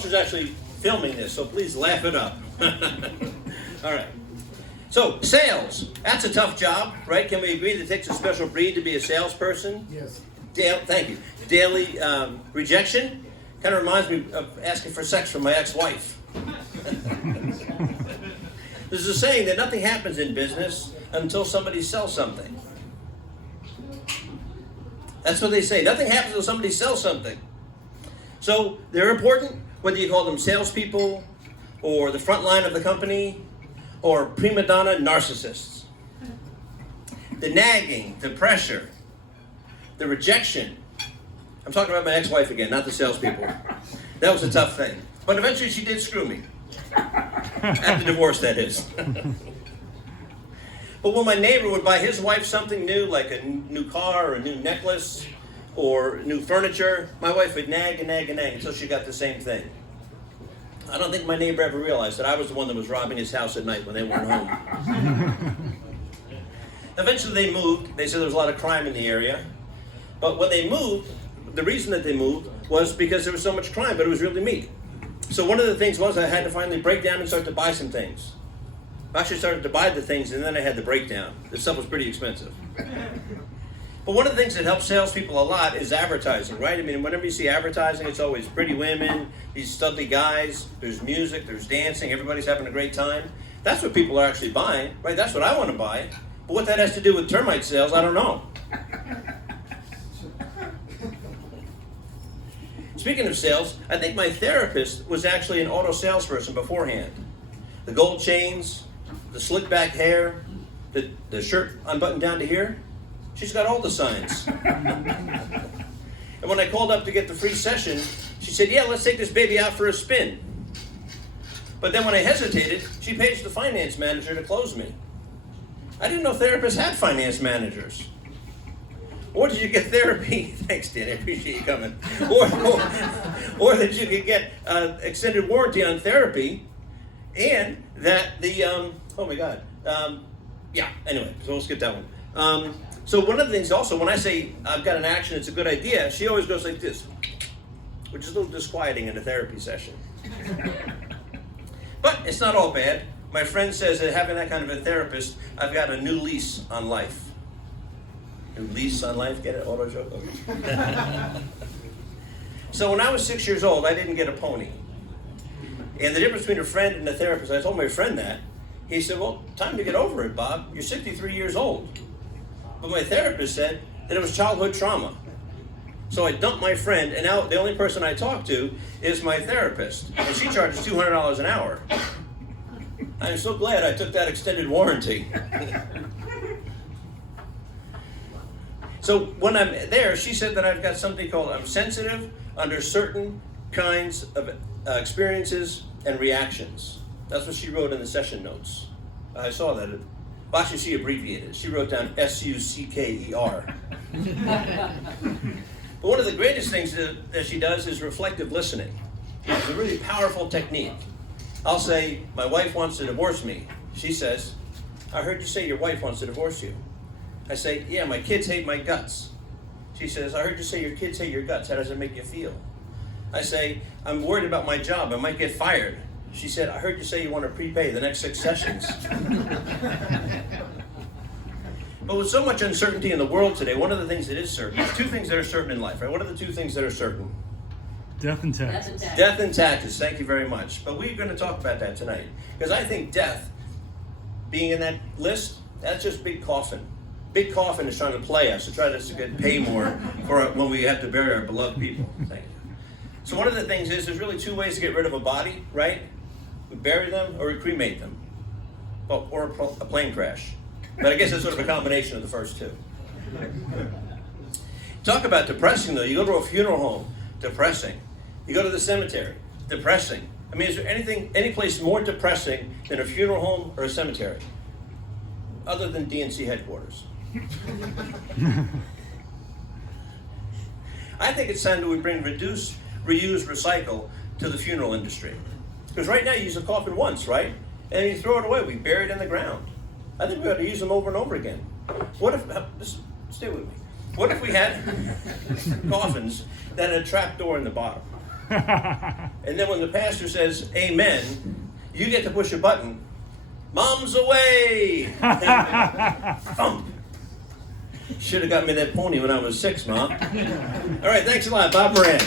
boss is actually filming this, so please laugh it up. All right. So, sales. That's a tough job, right? Can we agree that it takes a special breed to be a salesperson? Yes. Thank you. Daily rejection kind of reminds me of asking for sex from my ex-wife. There's a saying that nothing happens in business until somebody sells something. That's what they say. Nothing happens until somebody sells something. So they're important, whether you call them salespeople or the front line of the company or prima donna narcissists. The nagging, the pressure, the rejection. I'm talking about my ex-wife again, not the salespeople. That was a tough thing. But eventually she did screw me. After divorce, that is. But when my neighbor would buy his wife something new, like a new car or a new necklace or new furniture, my wife would nag and nag and nag until she got the same thing. I don't think my neighbor ever realized that I was the one that was robbing his house at night when they weren't home. Eventually they moved. They said there was a lot of crime in the area. But when they moved, the reason that they moved was because there was so much crime, but it was really me. So one of the things was I had to finally break down and start to buy some things. I actually started to buy the things, and then I had the breakdown. This stuff was pretty expensive. But one of the things that helps salespeople a lot is advertising, right? I mean, whenever you see advertising, it's always pretty women, these studly guys, there's music, there's dancing, everybody's having a great time. That's what people are actually buying, right? That's what I want to buy. But what that has to do with termite sales, I don't know. Speaking of sales, I think my therapist was actually an auto salesperson beforehand. The gold chains, the slick back hair, the shirt unbuttoned down to here, she's got all the signs. And when I called up to get the free session, she said, yeah, let's take this baby out for a spin. But then when I hesitated, she paged the finance manager to close me. I didn't know therapists had finance managers. Or did you get therapy? Thanks, Dan, I appreciate you coming. Or that you could get extended warranty on therapy, and that the, oh my God. Yeah, anyway, so we'll skip that one. So one of the things also, when I say I've got an action, it's a good idea, she always goes like this, which is a little disquieting in a therapy session. But it's not all bad. My friend says that having that kind of a therapist, I've got a new lease on life. New lease on life, get it? Auto joke? Okay. So when I was 6 years old, I didn't get a pony. And the difference between a friend and a therapist, I told my friend that. He said, well, time to get over it, Bob. You're 63 years old. But my therapist said that it was childhood trauma. So I dumped my friend, and now the only person I talk to is my therapist. And she charges $200 an hour. I'm so glad I took that extended warranty. So when I'm there, she said that I've got something called, I'm sensitive under certain kinds of experiences and reactions. That's what she wrote in the session notes. I saw that. Well, actually, she abbreviated. She wrote down SUCKER. But one of the greatest things that she does is reflective listening. It's a really powerful technique. I'll say, my wife wants to divorce me. She says, I heard you say your wife wants to divorce you. I say, yeah, my kids hate my guts. She says, I heard you say your kids hate your guts. How does it make you feel? I say, I'm worried about my job. I might get fired. She said, I heard you say you want to prepay the next 6 sessions. But with so much uncertainty in the world today, one of the things that is certain, there's 2 things that are certain in life, right? What are the 2 things that are certain? Death and taxes. Death and taxes, thank you very much. But we're going to talk about that tonight. Because I think death, being in that list, that's just big coffin. Big coffin is trying to play us, to try to get pay more for when we have to bury our beloved people. Thank you. So one of the things is, there's really 2 ways to get rid of a body, right? We bury them or we cremate them. Well, or a plane crash. But I guess it's sort of a combination of the first 2. Talk about depressing, though. You go to a funeral home, depressing. You go to the cemetery, depressing. I mean, is there any place more depressing than a funeral home or a cemetery? Other than DNC headquarters. I think it's time that we bring reduce, reuse, recycle to the funeral industry. Because right now you use a coffin once, right? And you throw it away. We bury it in the ground. I think we ought to use them over and over again. What if, just stay with me. What if we had coffins that had a trap door in the bottom? And then when the pastor says amen, you get to push a button. Mom's away! Thump. Should have got me that pony when I was 6, Mom. All right, thanks a lot. Bob Moran.